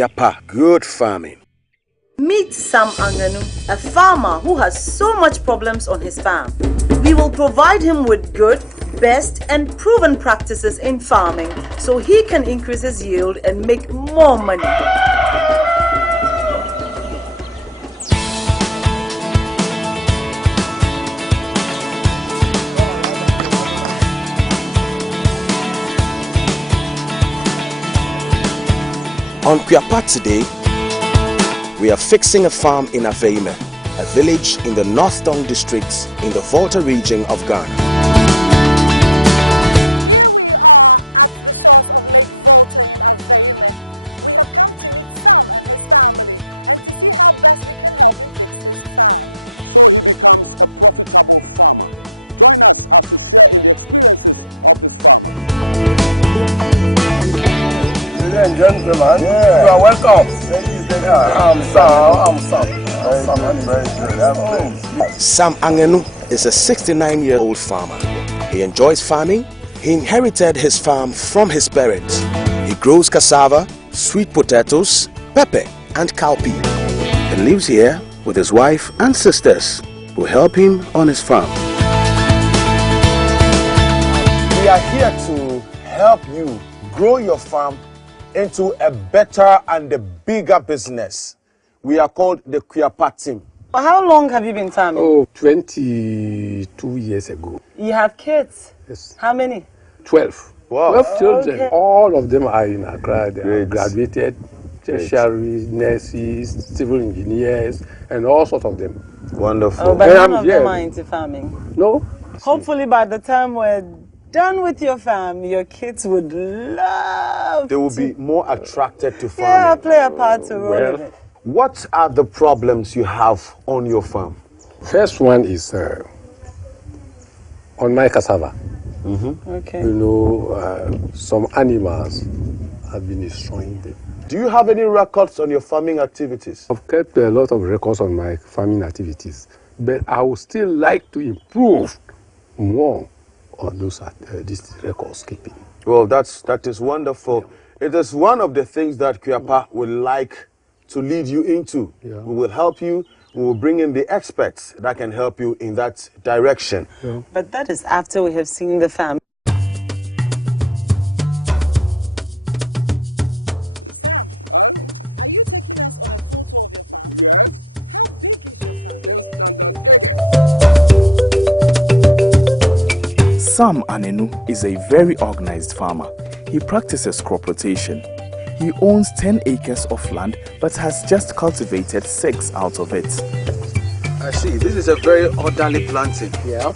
Kuapa good farming. Meet Samanu, a farmer who has so much problems on his farm. We will provide him with good, best and proven practices in farming so he can increase his yield and make more money. On Kuapa today, we are fixing a farm in Aveyime, a village in the North Tongu district in the Volta Region of Ghana. Here we are at the shores of Lake Volta in Aveyime. We have come to meet Sam and his family and to see how best we can help him fix his farm. So he becomes a profitable farmer. Join us as we share in the experiences of this farmer. Ladies and gentlemen, you are welcome. I'm Sam. Samanu is a 69-year-old farmer. He enjoys farming. He inherited his farm from his parents. He grows cassava, sweet potatoes, pepper and cowpea. He lives here with his wife and sisters who help him on his farm. We are here to help you grow your farm into a better and a bigger business. We are called the Kuapa team. How long have you been farming? Oh, 22 years ago. You have kids? Yes. How many? 12. Wow. 12 children. Okay. All of them are in Accra. They are Great. graduated, tertiary, nurses, civil engineers, and all sorts of them. Wonderful. Oh, but And none I'm of them here. are into farming. No? Hopefully by the time we're done with your farm, your kids would love They will to, be more attracted to yeah, farming. play a part to roll well, in it. What are the problems you have on your farm? First one is on my cassava. Okay. You know, some animals have been destroying them. Do you have any records on your farming activities? I've kept a lot of records on my farming activities, but I would still like to improve more on those these records keeping. Well, that is wonderful. It is one of the things that Kuapa would like to lead you into. Yeah. We will help you. We will bring in the experts that can help you in that direction. Yeah. But that is after we have seen the farm. Sam, are you taking us on a full tour of your farm? Yes, How big is your farm? 10 standard acres. Samanu is a very organized farmer. He practices crop rotation. He owns 10 acres of land but has just cultivated 6 out of it. I see. This is a very orderly planting. Yeah.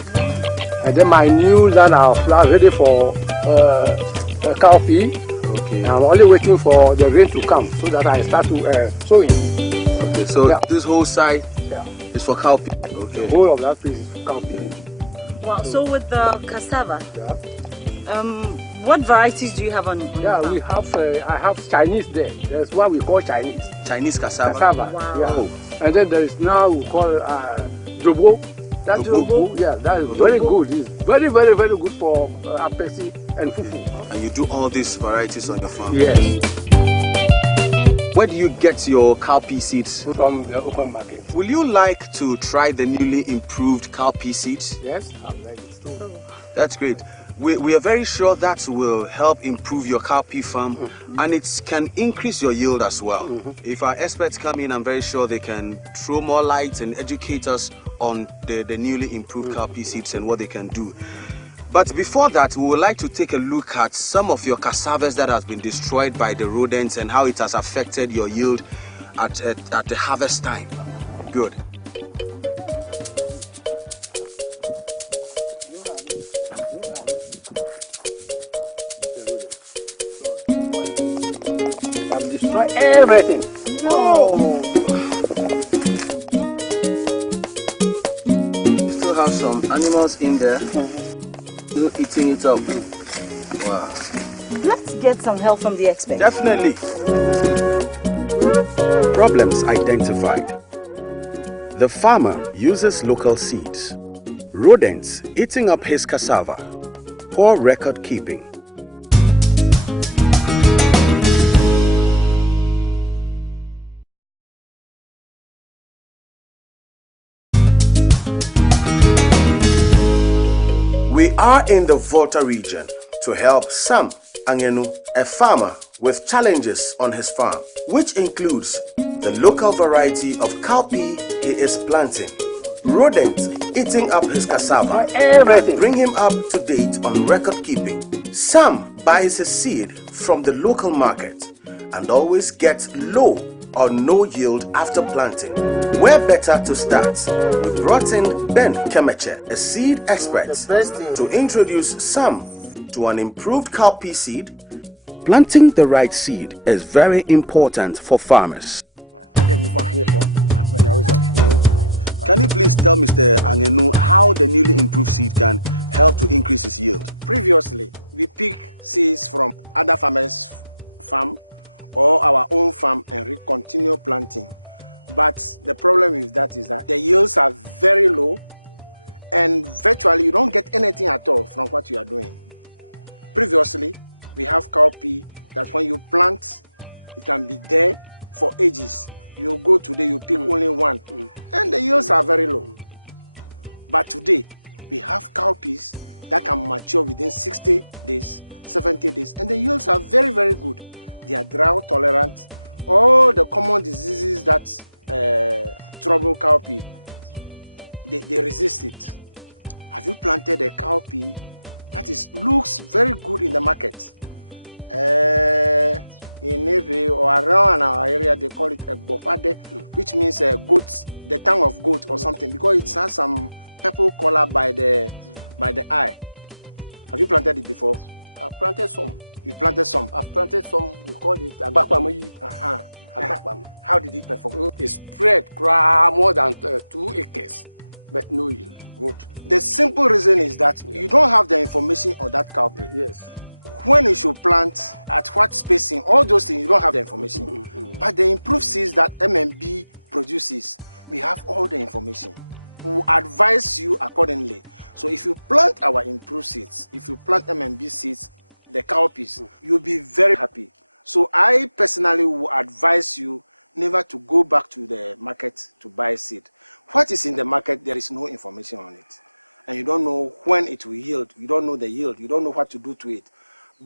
And then my new land are ready for cowpea. Okay. I'm only waiting for the rain to come so that I start to sowing. Okay. So Yeah. this whole side is for cowpea. The Okay. whole of that place is cowpea. Wow, so with the cassava, Yeah. what varieties do you have on Yeah, your we farm? have, I have Chinese there. That's what we call Chinese. Chinese cassava. Cassava. Wow. Yeah. And then there is now we call Jobo. That's Jobo? Jobo. Yeah, that is very good. It's very, very, very good for apesi and fufu. And you do all these varieties on your farm. Yes, Where do you get your cowpea seeds? from the open market. Will you like to try the newly improved cowpea seeds? Yes, I'm like it too. That's great. We are very sure that will help improve your cowpea farm and it can increase your yield as well. If our experts come in, I'm very sure they can throw more light and educate us on the newly improved cowpea seeds and what they can do. But before that, we would like to take a look at some of your cassavas that has been destroyed by the rodents and how it has affected your yield at the harvest time. Good. I've destroyed everything. Oh. Still have some animals in there. Still eating it up. Wow. Let's get some help from the experts. Definitely. Problems identified. The farmer uses local seeds. Rodents eating up his cassava. Poor record keeping. are in the Volta region to help Sam Angenu, a farmer with challenges on his farm, which includes the local variety of cowpea he is planting, rodents eating up his cassava, and bring him up to date on record keeping. Sam buys his seed from the local market and always gets low or no yield after planting. Where better to start? We brought in Ben Kemeche, a seed expert, to introduce Sam to an improved cowpea seed. Planting the right seed is very important for farmers. Can you please tell Mr. Angenu how the newly improved seed can help to increase its yield? Previously, we pick seeds from other farmers' farm or our own farm and continue planting. But the problem with that is that the yields are very low and virtually you don't get anything at all from what you are doing. Previously, we have cowpea that when you plant, it can be there for ages. You go today, you pick only one, and the yields are very low. But today, we have cowpeas that can mature within 60 days, 70 days, and the yields are very, very good. They are drought tolerant. All the common diseases that trouble cowpea, they resist it. Have you planted a cowpea that looks very good in the market? In Navy or around our area, they call it a bopade, which means a goat, the tongue of goat or something, because it has some purple color by the eye. Have you planted it before? I've planted some. You planted some? I've planted some. We call it Aveyime. How did it perform? It spread more than 2 acres, but no yield. Good. The simple reason is that you don't have the information on that cowpea. Yes. When you should plant, at what spacing, all those things, you don't have the information. But the improved seeds that MMB produces, we have all the information. We will advise you accordingly. So if you plant our improved seeds, if you plant MMB seeds, the cowpeas, you'll be very happy. So I personally will advise you never to go back to the market to buy seed. What is in the market, there is no information on it. And you don't know when it will yield. You don't know the yield. You don't know what to do to it.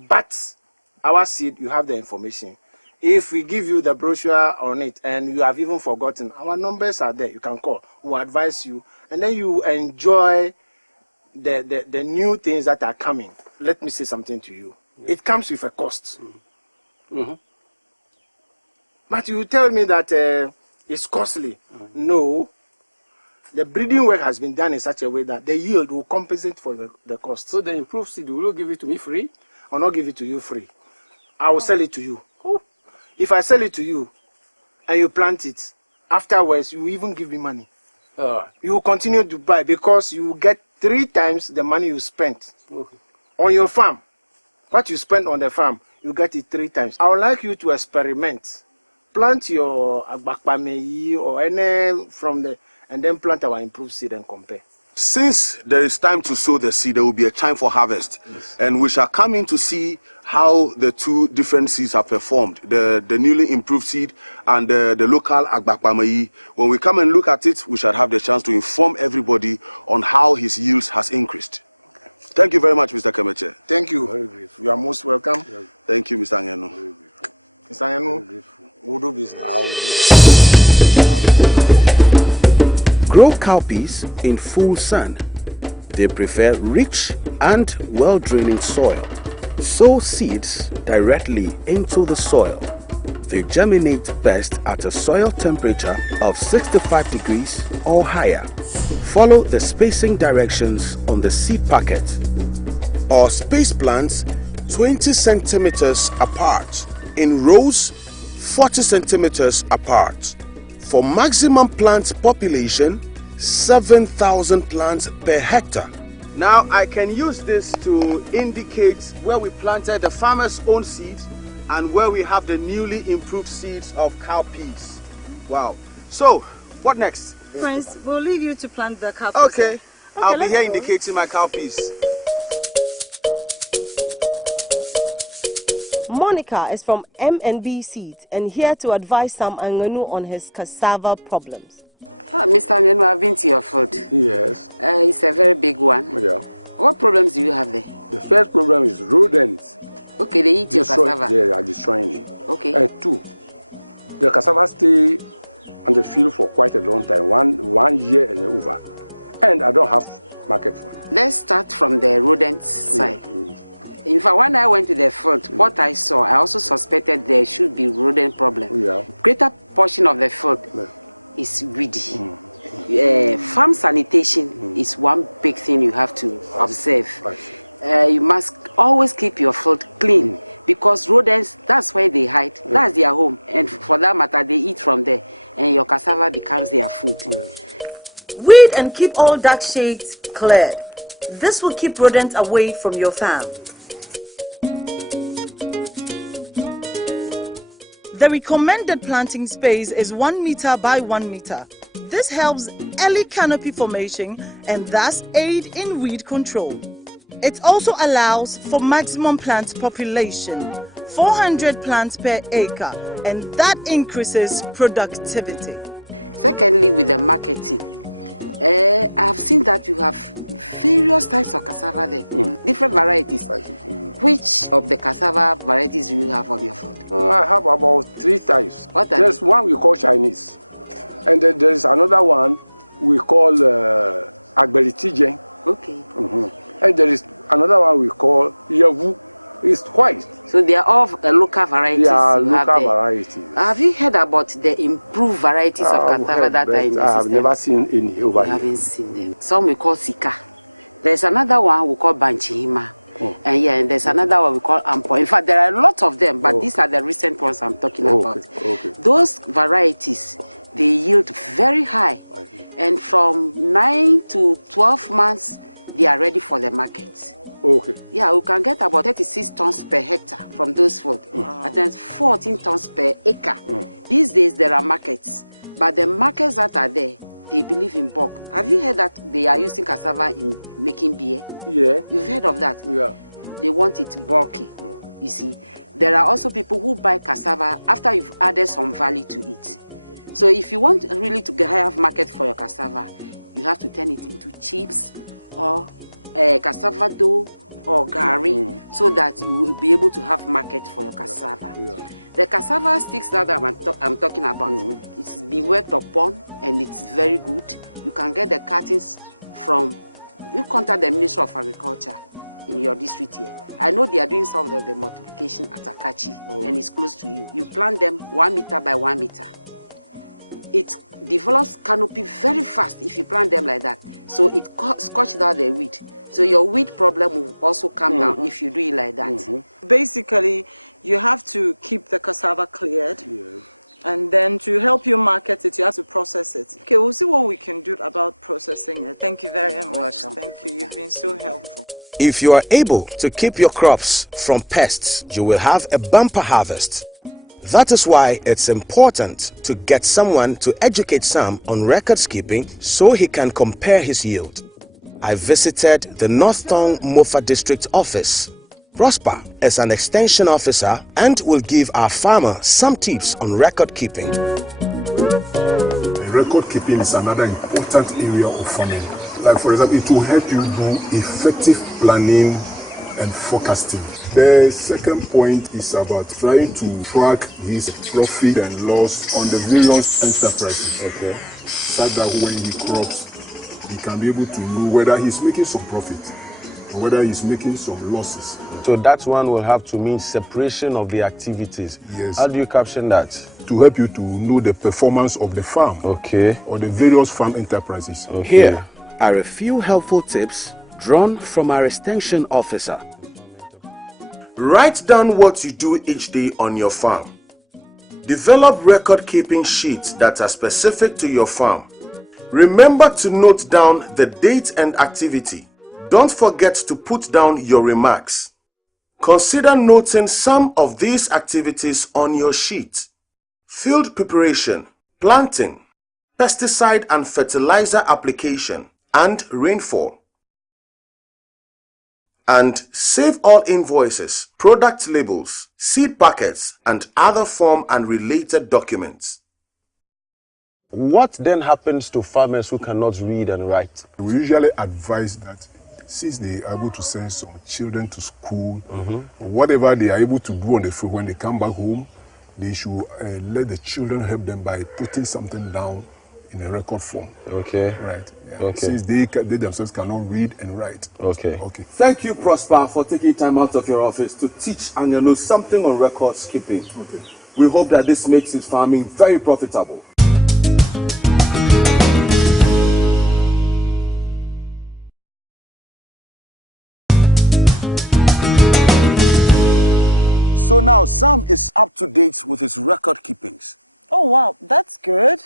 But our seed, you have the information. If we give you the brochure on it and you have even forgotten, our numbers are there. You can call. We'll advise you. And then you enjoy the new things that are coming. Let me say something to you. It comes with a cost. But you tell me that it's costly. No. The breeding work has been done in such a way that the yield will compensate for the cost. So the improved seed, will you give it to me free? I'll not give it to you free. I will sell it to you. If I sell it to you and you plant it, afterwards you will even give me money. You will continue to buy because you will get 3 times the money you spent on your farm. What you spend on the farm, you get it 3 times. I would like you to experiment. Plant your agbakpameyi or any from the, and then plant our improved seed and compare. Since there is time to sow the seed, there will be a time for harvest. Yes. And we shall come in to see how the 2 different seeds are performed, the newly improved seed and the local agbakpameyi. When we come and look at it, we shall have the chance to inform everybody on how his yields has increased. Thank you very much, Mr. Kemeche. Thank you. You are most welcome. Thank you, Mr. Angenu. Mr. Angenu, we'll do business. Grow cowpeas in full sun. They prefer rich and well-draining soil. Sow seeds directly into the soil. They germinate best at a soil temperature of 65 degrees or higher. Follow the spacing directions on the seed packet. Or space plants 20 centimeters apart in rows 40 centimeters apart. For maximum plant population, 7,000 plants per hectare. Now I can use this to indicate where we planted the farmer's own seeds and where we have the newly improved seeds of cowpeas. Wow. So, what next? Prince, we'll leave you to plant the cowpeas. Okay. I'll be here indicating my cowpeas. Monica is from M&B Seeds and here to advise Sam Angenu on his cassava problems. Mr. Angenu, I've been to your food. Yes. It's a very big one. Yeah. What problems do you have there? The first problem is rodents. Okay, they eat your cassava. They are destroying it. Okay. And 2, the cassava stay on the field for quite a long time, one year and over. And I don't have market for it. Let's start from the rodent side. In fact, when I went to the field, what I saw, I also suspected there should be rodent problem. Yeah. Greater portion of the field is weedy. Farm sanitation is one big thing you have to observe. You must always keep your field clean because rodents, that's where they hide. That's their home. And for that matter, they eat from there. And your cassava becomes their food. Weed and keep all dark shades cleared. This will keep rodents away from your farm. The recommended planting space is 1 meter by 1 meter. This helps early canopy formation and thus aid in weed control. It also allows for maximum plant population, 400 plants per acre, and that increases productivity. Secondly, with the marketing, I have seen that you have various types of cassava there, different varieties. Which of the cassava varieties do you have on your field? I have about 3 types. What are There's they? one we call Chinese. And then there's another one we call Agberitije. Okay. And there is another one we call Yavu. It's white. So they are all local varieties. Yeah, you have local there. varieties. Have you heard about the improved varieties of cassava that are in the I have system? never seen any over I here. haven't seen them. Some we call Sika. There's another one we call Banchihima. And there's another one we call Ampo. In fact, there are a lot of them, but these are the recent ones I'm talking about. Those varieties, they yield very high. And from 9 to 12 months, they are ready for the market. Yeah, we can get about 36 tons per hectare from those food. And then 14 tons per acre. These days, there are markets. But the markets that are there, they believe in bulk. Have you heard that they are using cassava in making beer? Yeah. You've heard of that? Yeah. They want it bulky. You see, there are also people who buy cassava after you've added some value to it. So if you want really to have market for your cassava, you have to turn it into chips or cassava dough or gari so that you will be able to have market for your cassava. The cassava sticks that I'm talking about, it's been worked upon and it's very good. You can get the cuttings from, you contact the Ministry of Agriculture in your district here. I know they are doing some of the multiplication at Akachi and it's close to you. You plant them 1 meter by 1 meter. It develops canopy very fast if you plant them like that. So it scorches out the weed. So your weed problem will also come down if you do it like that. Basically, you have to keep the cassava cleared. And then to help you market it, you have to process it. Okay, we'll see what we can do about processing it. Thank you very much. Thank you. You've been so helpful. If you are able to keep your crops from pests, you will have a bumper harvest. That is why it's important to get someone to educate Sam on records keeping so he can compare his yield. I visited the North Tongu Mofa District Office. Prosper is an extension officer and will give our farmer some tips on record keeping. Record keeping is another important area of farming. Like for example, it will help you do effective planning and forecasting. The second point is about trying to track his profit and loss on the various enterprises. So that when he crops, he can be able to know whether he's making some profit or whether he's making some losses. So that one will have to mean separation of the activities. Yes. How do you caption that? To help you to know the performance of the farm. Or the various farm enterprises. Here are a few helpful tips drawn from our extension officer. Write down what you do each day on your farm. Develop record-keeping sheets that are specific to your farm. Remember to note down the date and activity. Don't forget to put down your remarks. Consider noting some of these activities on your sheet. Field preparation, planting, pesticide and fertilizer application, and rainfall. And save all invoices, product labels, seed packets, and other form and related documents. What then happens to farmers who cannot read and write? We usually advise that since they are able to send some children to school, whatever they are able to do on the field, when they come back home, they should let the children help them by putting something down in a record form. Okay. Right. Yeah. Okay. Since they themselves cannot read and write. Okay. Okay. Thank you, Prosper, for taking time out of your office to teach Angelo something on record keeping. Okay. We hope that this makes his farming very profitable. So now Sam is up to date with his record keepings. Oh, wow, that's good.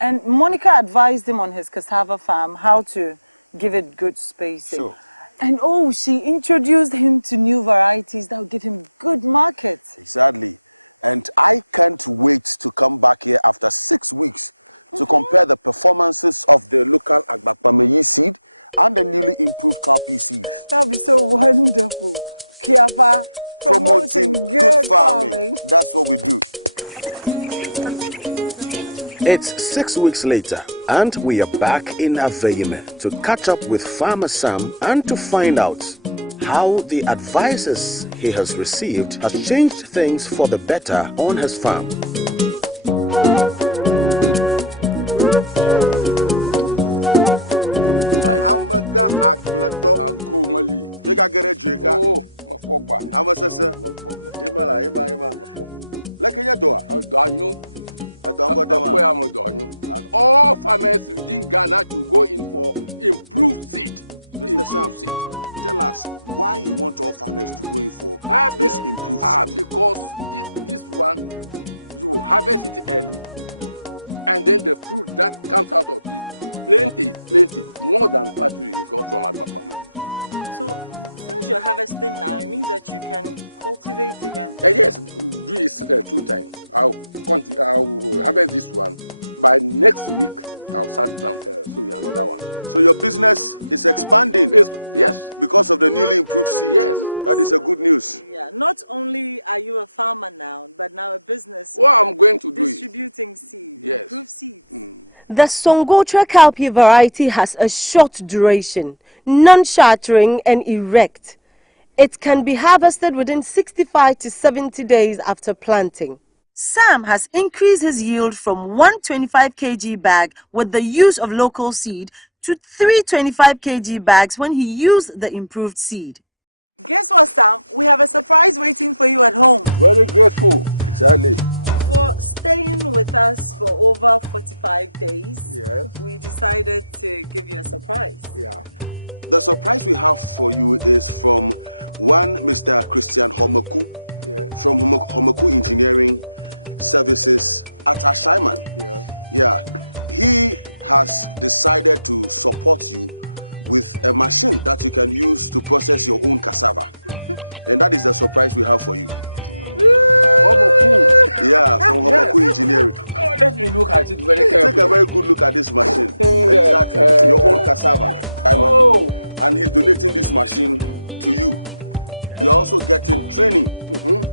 And Monica advised him on his cassava farm how to give it good spacing. Sure. And oh, she introduced him to new varieties that will give him good markets. Exactly. And I can't wait to come back here after 6 weeks to compare the performances of the local Agbapameyi seed and the newly improved cowpea seed. That would be so wonderful. Kuapa, promoting good farming. That's what we do. It's 6 weeks later, and we are back in Aveyime to catch up with Farmer Sam and to find out how the advices he has received has changed things for the better on his farm. All farmers within Ghana to go in for improved seed. Mr. Sam, tell us why you want all farmers to go in for this improved seed. Because this one, you harvest it early, and then the fruit that comes out of it, plenty, more than what we got from our farm. So, since you're harvesting now, it means that you can cultivate again. Yes, do this 2 times. I'll harvest this one. By next week, I'll start sowing another one. So your business is expanding? Yes. Because of the newly improved seed? Yes. That is a good news. Yeah, not only are you a farmer now, but now a business. What I'm going to do is distributing seeds, yes. improved seeds. The Songotra cowpea variety has a short duration, non-shattering and erect. It can be harvested within 65 to 70 days after planting. Sam has increased his yield from 125 kg bag with the use of local seed to 325 kg bags when he used the improved seed. Guess what, Sam? We have a surprise waiting for you at home. Very grateful. Exactly. For staying with us for over 45 days, yes, we decided to give you a surprise. Yeah. The surprise we have for you is from one Mr. Christian Homaku, yes, from Homaku Engineering Services at Aveyime. Yeah. He has decided to support you with a machine that you can use to process your own cassava. And that is the surprise we have for you. Homaku. Yeah, from Homaku Engineering. Oh, let me look at it very carefully. Take a very good look at this machine. Exactly. Your own cassava. Oh. And he's donating this machine to you. You're also getting training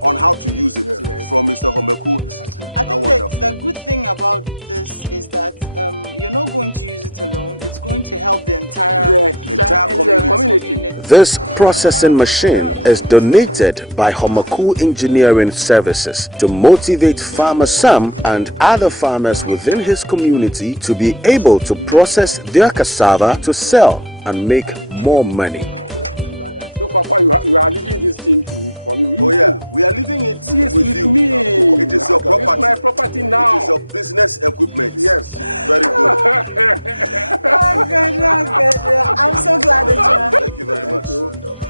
on how to use it from Mr. Homeku. I think the good thing about this is that you're not going to use it alone. It's going to help the entire community. This processing machine is donated by Homaku Engineering Services to motivate Farmer Sam and other farmers within his community to be able to process their cassava to sell and make more money. So, Papa, you are leaving this thing for me. Oh, yeah. We are leaving it with you. Me. It is your property. It's my property now. It is your business equipment. Yes. Very good. Oh, good. I'm so glad that you are. Thank you very much.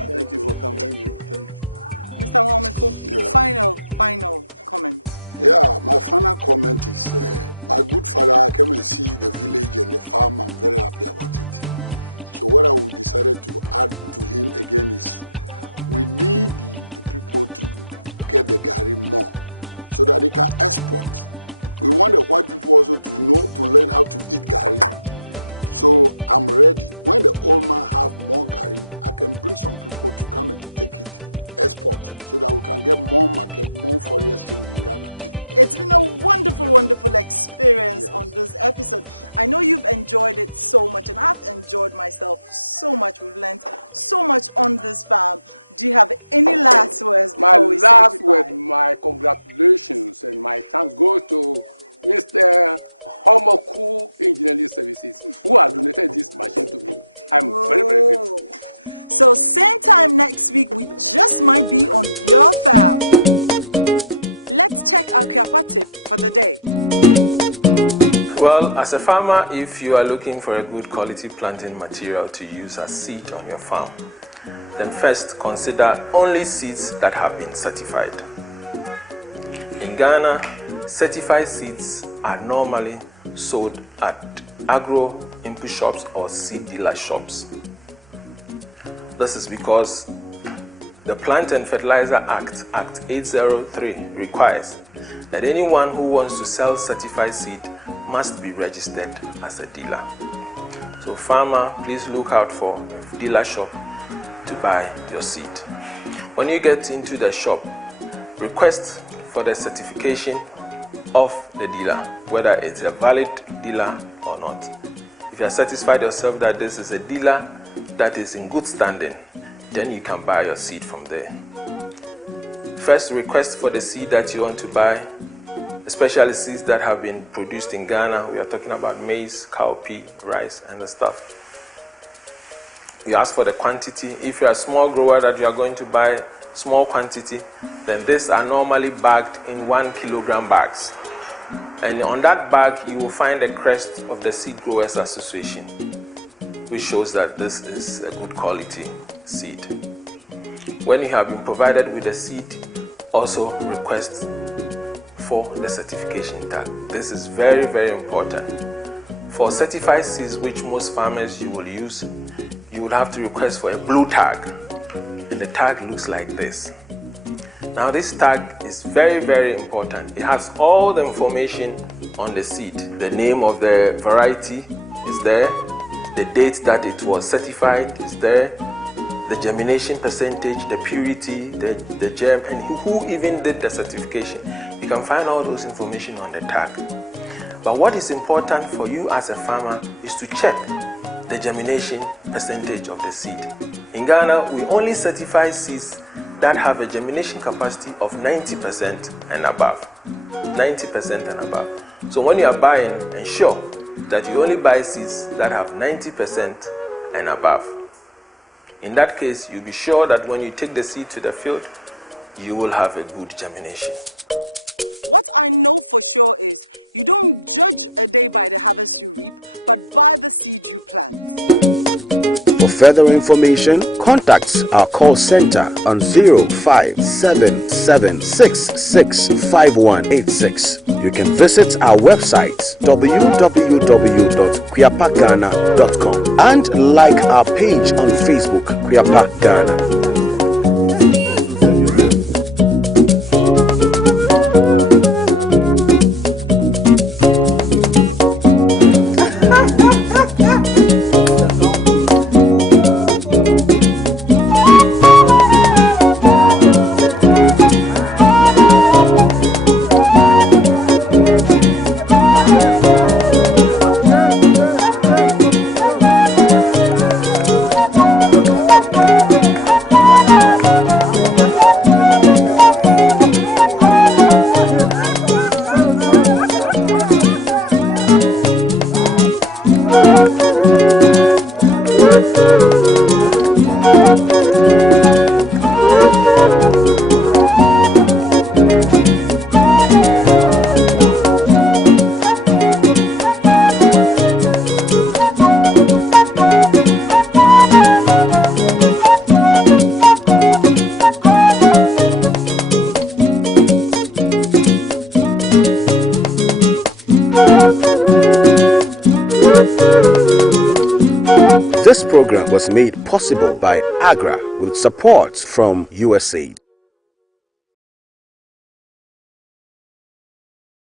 Thank you for coming. Thank you. Mr. Homeku, final comment. Yeah, my final comment is my good father came and see the village and the farm. I'm very happy about it. So what we decided to add to him again is we need the people to get the gari more so that they can export. We want the white people also to learn how to eat gari. So I'm ready. When the old man have more gari, I can bring some people to come and take it, export, so that we can get more market, more foreign exchange in Ghana. It's been a wonderful, wonderful experience on this episode. I know you've enjoyed it so much, and I've enjoyed myself so much. We've learned so much on this farm. Do you have any last words before we say goodbye? My last word, my congratulations and my thanks go to Mr. Homoku Engineering Services, who has donated this machine to me. I'm very, very grateful. So same time next week, we just might be on your farm. Let's check our Kuapa tip for the day. Well, as a farmer, if you are looking for a good quality planting material to use as seed on your farm, then first consider only seeds that have been certified. In Ghana, certified seeds are normally sold at agro input shops or seed dealer shops. This is because the Plant and Fertilizer Act, Act 803, requires that anyone who wants to sell certified seed must be registered as a dealer. So farmer, please look out for a dealer shop to buy your seed. When you get into the shop, request for the certification of the dealer, whether it's a valid dealer or not. If you are satisfied yourself that this is a dealer that is in good standing, then you can buy your seed from there. First, request for the seed that you want to buy, especially seeds that have been produced in Ghana. We are talking about maize, cowpea, rice, and the stuff. You ask for the quantity. If you are a small grower that you are going to buy small quantity, then these are normally bagged in 1 kilogram bags. And on that bag, you will find the crest of the Seed Growers Association, which shows that this is a good quality seed. When you have been provided with the seed, also request for the certification tag. This is very, very important. For certified seeds, which most farmers you will use, you will have to request for a blue tag, and the tag looks like this. Now this tag is very, very important. It has all the information on the seed. The name of the variety is there, the date that it was certified is there, the germination percentage, the purity, the germ, and who even did the certification. You can find all those information on the tag. But what is important for you as a farmer is to check the germination percentage of the seed. In Ghana, we only certify seeds that have a germination capacity of 90% and above. 90% and above. So when you are buying, ensure that you only buy seeds that have 90% and above. In that case, you'll be sure that when you take the seed to the field, you will have a good germination. What I know for sure is you don't judge a day by the harvest you reap, but by the seed you plant. For further information, contact our call center on 0577665186. You can visit our website www.kuapagana.com and like our page on Facebook, Kuapa Ghana. This program was made possible by AGRA with support from USAID.